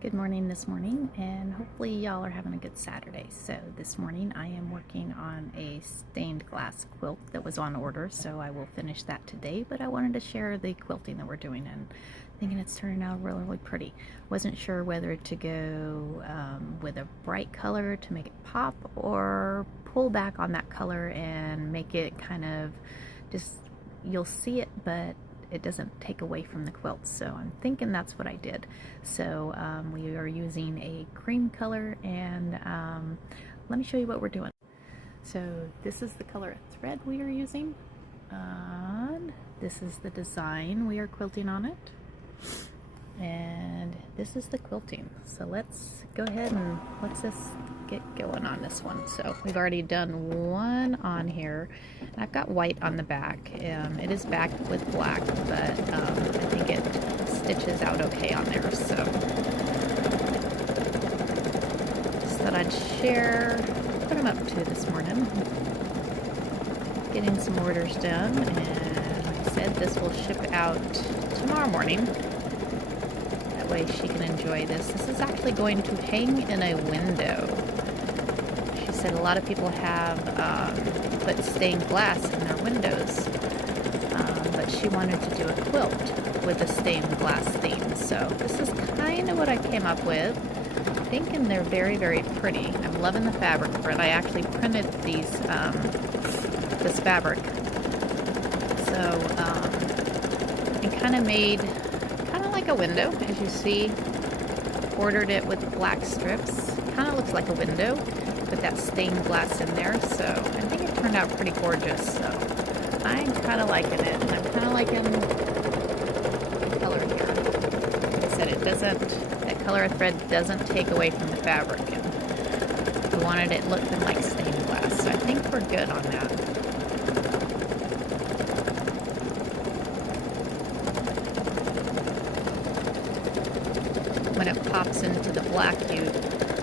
Good morning this morning, and hopefully y'all are having a good Saturday. So this morning I am working on a stained glass quilt that was on order, so I will finish that today, but I wanted to share the quilting that we're doing and thinking it's turning out really, really pretty. Wasn't sure whether to go with a bright color to make it pop or pull back on that color and make it kind of just, you'll see it, but it doesn't take away from the quilt, so I'm thinking that's what I did. So we are using a cream color, and let me show you what we're doing. So this is the color of thread we are using, and this is the design we are quilting on it, and this is the quilting. So let's go ahead and let's just get going on this one. So we've already done one on here, and I've got white on the back. It is backed with black, but I think it stitches out okay on there. So just thought I'd share what I'm up to this morning. Getting some orders done, and like I said, this will ship out tomorrow morning. That way she can enjoy this. This is actually going to hang in a window. She said a lot of people have put stained glass in their windows, but she wanted to do a quilt with a stained glass theme. So this is kind of what I came up with. I'm thinking they're very, very pretty. I'm loving the fabric for it. I actually printed these this fabric, so and kind of made like a window, as you see. Ordered it with black strips. Kind of looks like a window with that stained glass in there, so I think it turned out pretty gorgeous. So I'm kind of liking it, and I'm kind of liking the color here. Like I said, it doesn't, that color of thread doesn't take away from the fabric, and I wanted it looking like stained glass, so I think we're good on that. When it pops into the black, you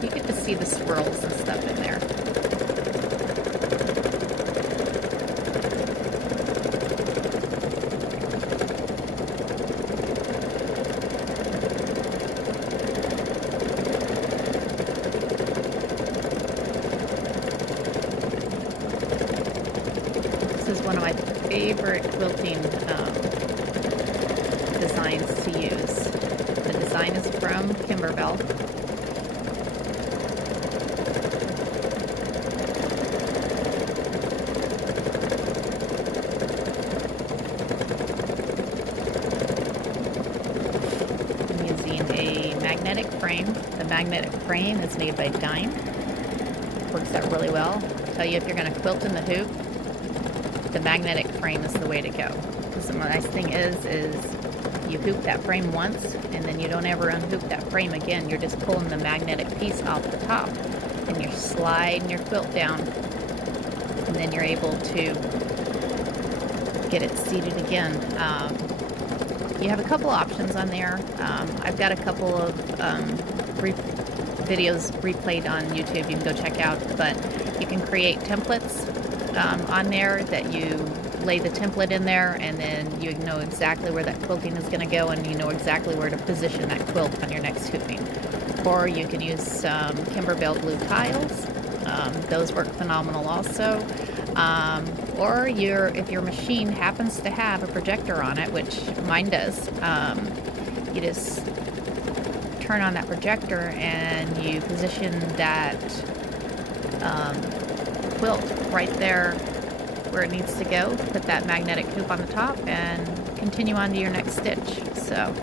get to see the swirls and stuff in there. This is one of my favorite quilting designs to use. The design is from Kimberbell. I'm using a magnetic frame. The magnetic frame is made by Dime. Works out really well. I'll tell you, if you're going to quilt in the hoop, the magnetic frame is the way to go. Because the nice thing is you hoop that frame once, and then you don't ever unhoop that frame again. You're just pulling the magnetic piece off the top, and you're sliding your quilt down, and then you're able to get it seated again. You have a couple options on there. I've got a couple of videos replayed on YouTube you can go check out, but you can create templates on there that you lay the template in there, and then you know exactly where that quilting is going to go, and you know exactly where to position that quilt on your next hooping. Or you can use some Kimberbell glue tiles. Those work phenomenal also. Or if your machine happens to have a projector on it, which mine does, you just turn on that projector and you position that quilt right there where it needs to go. Put that magnetic hoop on the top and continue on to your next stitch. So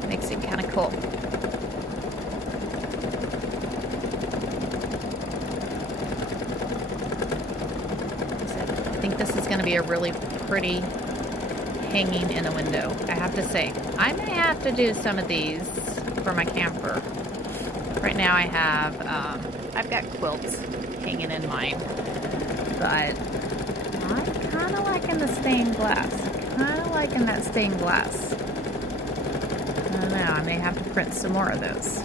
it makes it kind of cool. I think this is going to be a really pretty hanging in a window. I have to say, I may have to do some of these for my camper. Right now I have, I've got quilts hanging in mine, but I'm kind of liking the stained glass. Kind of liking that stained glass. I don't know, I may have to print some more of those.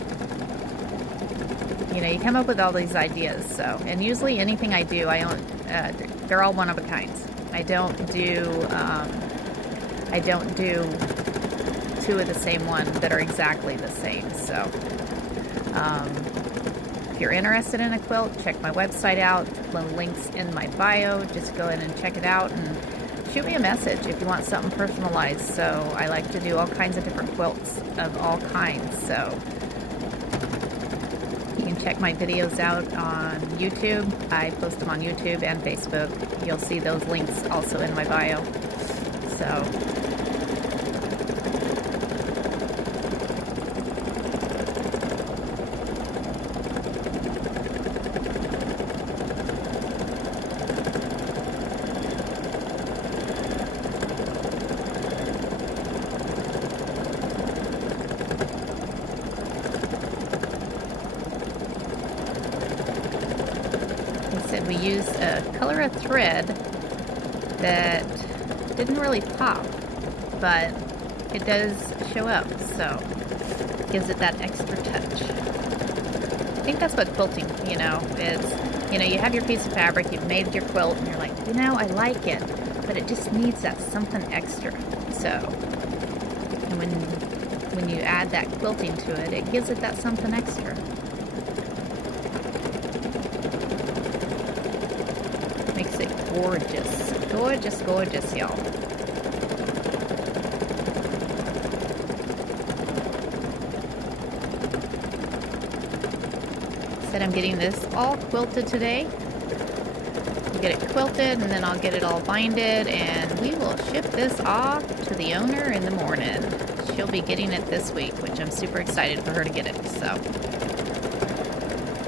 You know, you come up with all these ideas, so, and usually anything I do, they're all one of a kind. I don't do two of the same one that are exactly the same, so If you're interested in a quilt, check my website out. The link's in my bio. Just go in and check it out and shoot me a message if you want something personalized. So I like to do all kinds of different quilts of all kinds. So you can check my videos out on YouTube. I post them on YouTube and Facebook. You'll see those links also in my bio. So we used a color of thread that didn't really pop, but it does show up, so it gives it that extra touch. I think that's what quilting, it's, you have your piece of fabric, you've made your quilt, and you're like, I like it, but it just needs that something extra. So, and when you add that quilting to it, it gives it that something extra. Makes it gorgeous. Gorgeous, gorgeous, y'all. Said I'm getting this all quilted today. I'll get it quilted and then I'll get it all binded and we will ship this off to the owner in the morning. She'll be getting it this week, which I'm super excited for her to get it, so.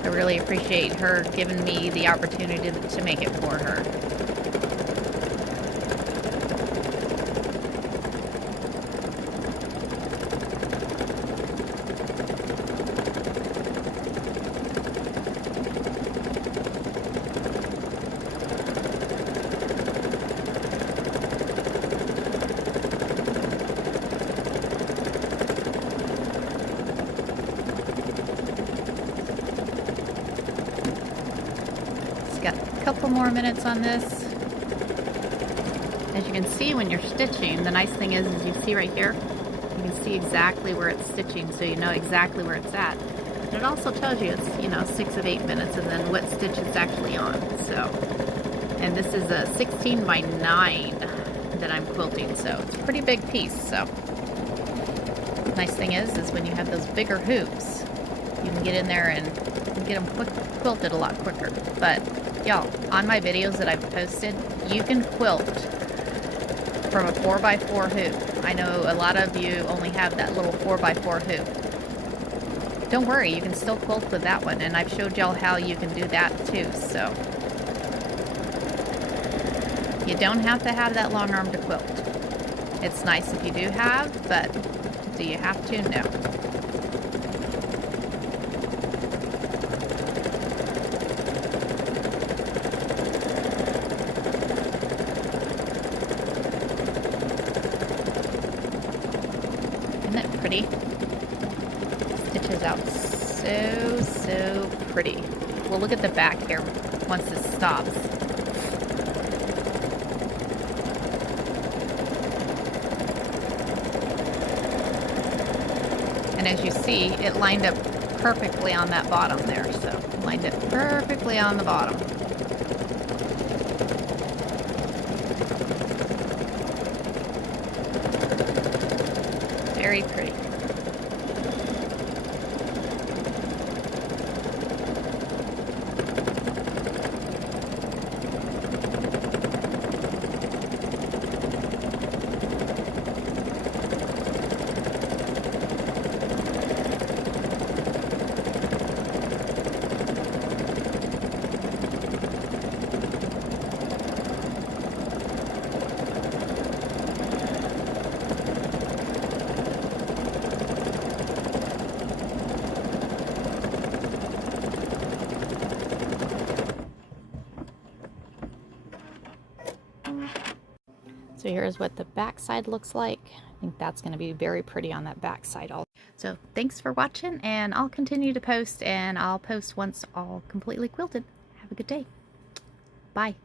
I really appreciate her giving me the opportunity to make it for her. Got a couple more minutes on this. As you can see when you're stitching, the nice thing is you see right here, you can see exactly where it's stitching, so you know exactly where it's at. And it also tells you it's 6 of 8 minutes and then what stitch it's actually on. So, and this is a 16 by 9 that I'm quilting, so it's a pretty big piece. So the nice thing is when you have those bigger hoops, you can get in there and get them quilted a lot quicker. But y'all, on my videos that I've posted, you can quilt from a 4x4 hoop. I know a lot of you only have that little 4x4 hoop. Don't worry, you can still quilt with that one, and I've showed y'all how you can do that too. So you don't have to have that long arm to quilt. It's nice if you do have, but do you have to? No. Pretty. Stitches out so pretty. We'll look at the back here once this stops. And as you see, it lined up perfectly on that bottom there. So it lined up perfectly on the bottom. Very pretty. So here's what the back side looks like. I think that's going to be very pretty on that back side. So thanks for watching, and I'll continue to post, and I'll post once all completely quilted. Have a good day. Bye.